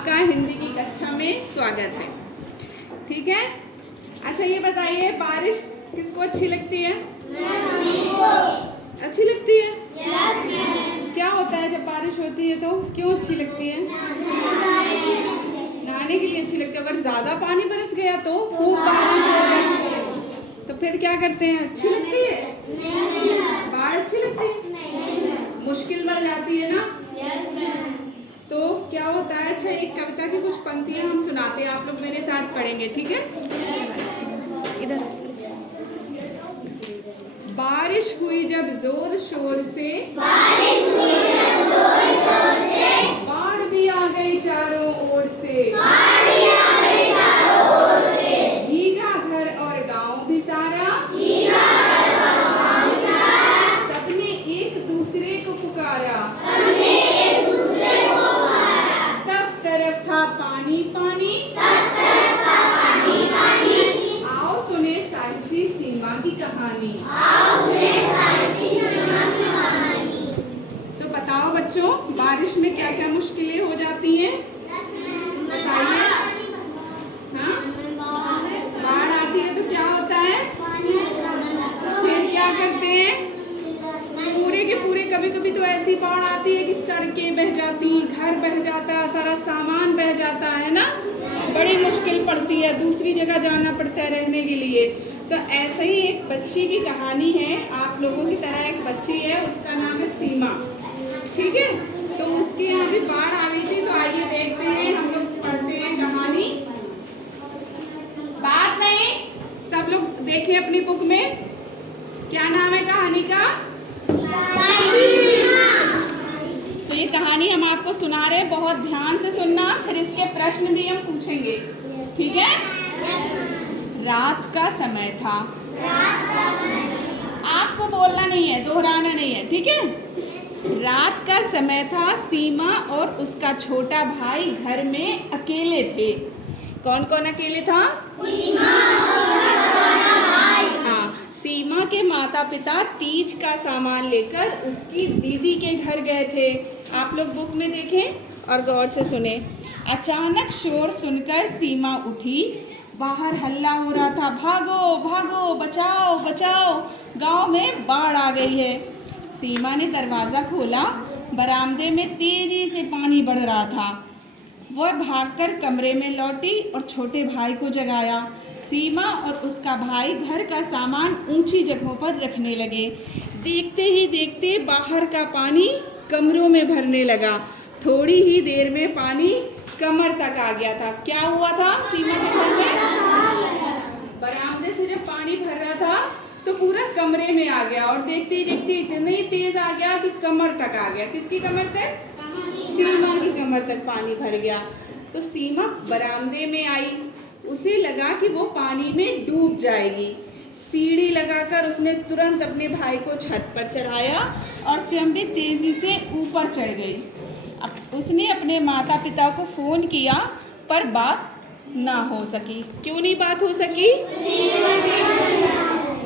आपका हिंदी की कक्षा में स्वागत है। ठीक है, अच्छा ये बताइए, बारिश किसको अच्छी लगती है? अच्छी लगती है? क्या होता है जब बारिश होती है तो क्यों अच्छी लगती है? नहाने के लिए अच्छी लगती है। अगर ज्यादा पानी बरस गया तो खूब बारिश हो गई तो फिर क्या करते हैं? अच्छी लगती है? बाढ़ अच्छी लगती है? मुश्किल बढ़ जाती है ना। तो क्या होता है, अच्छा एक कविता की कुछ पंक्तियां हम सुनाते हैं, आप लोग मेरे साथ पढ़ेंगे, ठीक है? इधर बारिश हुई जब जोर शोर से, बाढ़ भी आ गई चारों ओर से, भीगा घर और गांव भी सारा, सबने एक दूसरे को पुकारा, सब तरफ था पानी पानी, आओ सुने साहसी सीमा की कहानी। तो बताओ बच्चों, बारिश में क्या क्या मुश्किलें हो जाती हैं? बताइए। हाँ, बाढ़ आती है तो क्या होता है? फिर क्या करते हैं? पूरे के पूरे, कभी कभी तो ऐसी बाढ़ आती है कि सड़कें बह जाती, घर बह जाता, सारा सामान बह जाता है ना। बड़ी मुश्किल पड़ती है, दूसरी जगह जाना पड़ता है रहने के लिए। तो ऐसे ही एक बच्ची की कहानी है, आप लोगों की तरह एक बच्ची है, उसका नाम है सीमा। ठीक है, तो उसके यहाँ भी बाढ़ आ गई थी। तो आइए देखते हैं, हम लोग पढ़ते हैं कहानी। बात नहीं, सब लोग देखिए अपनी बुक में, क्या नाम है कहानी का? तो ये कहानी हम आपको सुना रहे हैं, बहुत ध्यान से सुनना, फिर इसके प्रश्न भी हम पूछेंगे, ठीक है? रात का समय था। आपको बोलना नहीं है, दोहराना नहीं है, ठीक है? रात का समय था, सीमा और उसका छोटा भाई घर में अकेले थे। कौन कौन अकेले था? हाँ, सीमा के माता पिता तीज का सामान लेकर उसकी दीदी के घर गए थे। आप लोग बुक में देखें और गौर से सुने। अचानक शोर सुनकर सीमा उठी, बाहर हल्ला हो रहा था, भागो भागो, बचाओ बचाओ, गांव में बाढ़ आ गई है। सीमा ने दरवाज़ा खोला, बरामदे में तेजी से पानी बढ़ रहा था। वह भागकर कमरे में लौटी और छोटे भाई को जगाया। सीमा और उसका भाई घर का सामान ऊंची जगहों पर रखने लगे। देखते ही देखते बाहर का पानी कमरों में भरने लगा। थोड़ी ही देर में पानी कमर तक आ गया था। क्या हुआ था सीमा के घर में? बरामदे से जब पानी भर रहा था तो पूरा कमरे में आ गया, और देखते ही देखते इतनी तेज आ गया कि कमर तक आ गया। किसकी कमर तक? सीमा की कमर तक पानी भर गया। तो सीमा बरामदे में आई, उसे लगा कि वो पानी में डूब जाएगी। सीढ़ी लगाकर उसने तुरंत अपने भाई को छत पर चढ़ाया और स्वयं भी तेजी से ऊपर चढ़ गई। अब उसने अपने माता पिता को फोन किया, पर बात ना हो सकी। क्यों नहीं बात हो सकी?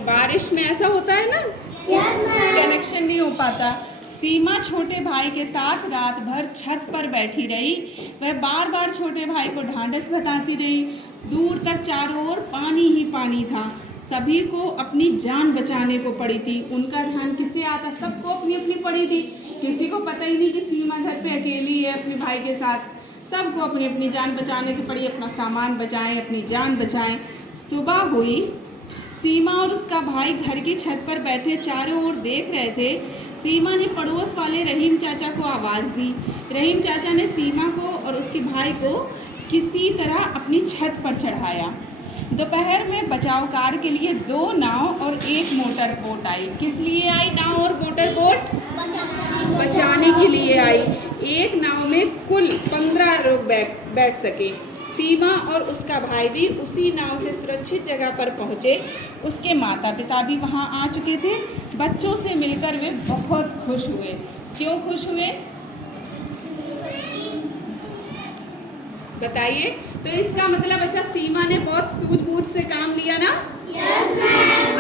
बारिश में ऐसा होता है ना, कनेक्शन नहीं हो पाता। सीमा छोटे भाई के साथ रात भर छत पर बैठी रही। वह बार बार छोटे भाई को ढांढस बताती रही। दूर तक चारों ओर पानी ही पानी था। सभी को अपनी जान बचाने को पड़ी थी। उनका ध्यान किसे आता? सबको अपनी अपनी पड़ी थी। किसी को पता ही नहीं कि सीमा घर पे अकेली है अपने भाई के साथ। सबको अपनी अपनी जान बचाने की पड़ी, अपना सामान बचाएं, अपनी जान बचाएं। सुबह हुई, सीमा और उसका भाई घर की छत पर बैठे चारों ओर देख रहे थे। सीमा ने पड़ोस वाले रहीम चाचा को आवाज़ दी। रहीम चाचा ने सीमा को और उसके भाई को किसी तरह अपनी छत पर चढ़ाया। दोपहर में बचाव कार्य के लिए 2 नाव और 1 मोटर बोट आई। किस लिए आई नाव और मोटर बोट? बचाने के लिए आई। एक नाव में कुल 15 लोग बैठ सके। सीमा और उसका भाई भी उसी नाव से सुरक्षित जगह पर पहुंचे। उसके माता पिता भी वहां आ चुके थे। बच्चों से मिलकर वे बहुत खुश हुए। क्यों खुश हुए बताइए? तो इसका मतलब अच्छा, सीमा ने बहुत सूझबूझ से काम लिया ना।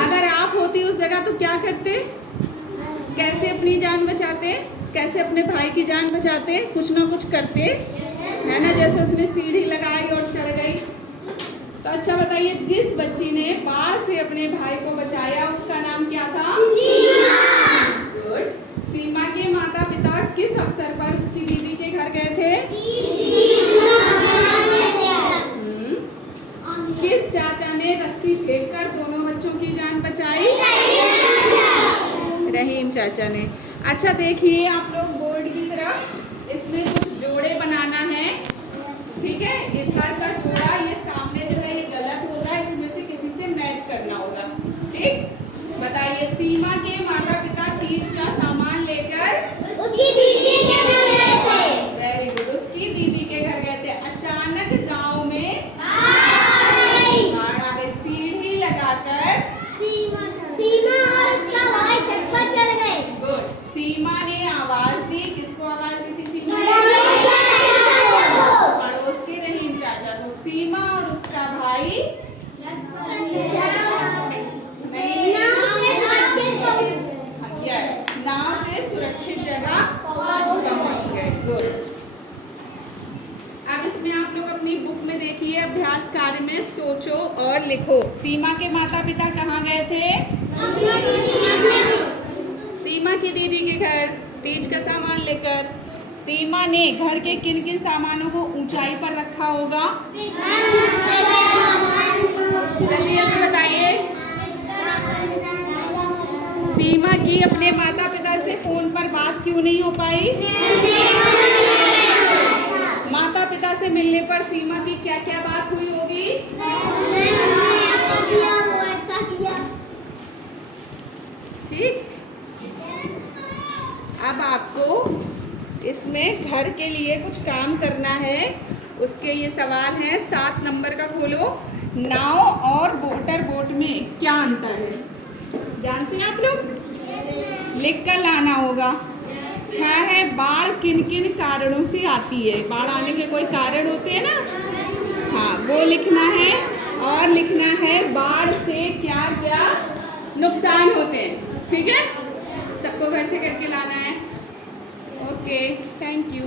अगर आप होती उस जगह तो क्या करते? कैसे अपनी जान बचाते? कैसे अपने भाई की जान बचाते? कुछ ना कुछ करते। है ना, जैसे उसने सीढ़ी लगाई और चढ़ गई। तो अच्छा बताइए, जिस बच्ची ने बाढ़ से अपने भाई को बचाया उसका नाम क्या था? गुड। सीमा के माता पिता किस अवसर पर उसकी दीदी के घर गए थे? किस चाचा ने रस्सी फेंककर दोनों बच्चों की जान बचाई? रहीम चाचा ने। अच्छा देखिए आप लोग बोर्ड की तरफ, इसमें कुछ जोड़े बनाना है, ठीक है। इधर का जोड़ा ये सामने जो है ये गलत होगा, इसमें से किसी से मैच करना होगा, ठीक। बताइए, सीमा के माता पिता तीज का सामान लेकर उसकी दीदी के घर गए थे। वेरी गुड, उसकी दीदी के घर गए थे। अचानक गांव में बाढ़ आ गई। सीढ़ी लगाकर सीमा और उसका भाई छत पर चढ़ गए। गुड। सीमा ने आवाज दी, किसको आवाज दी थी सीमा ने? पड़ोस के रहीम चाचा को। सीमा और उसका भाई नाव से सुरक्षित जगह पहुंच गए। गुड। अब इसमें आप लोग अपनी बुक में देखिए, अभ्यास कार्य में सोचो और लिखो। सीमा के माता पिता कहाँ गए थे? सीमा की दीदी के घर तीज का सामान लेकर। सीमा ने घर के किन किन सामानों को ऊंचाई पर रखा होगा? जल्दी जल्दी बताइए। सीमा की अपने माता पिता से फोन पर बात क्यों नहीं हो पाई? माता पिता से मिलने पर सीमा की क्या क्या बात हुई होगी? ठीक। अब आपको इसमें घर के लिए कुछ काम करना है। उसके ये सवाल हैं, 7 नंबर का खोलो। नाव और मोटर बोट में क्या अंतर है? जानते हैं आप लोग? लिख कर लाना होगा। क्या है, बाढ़ किन किन कारणों से आती है? बाढ़ आने के कोई कारण होते हैं ना, हाँ वो लिखना है। और लिखना है बाढ़ से क्या क्या नुकसान होते हैं, ठीक है। सबको घर से करके लाना है। Okay, thank you.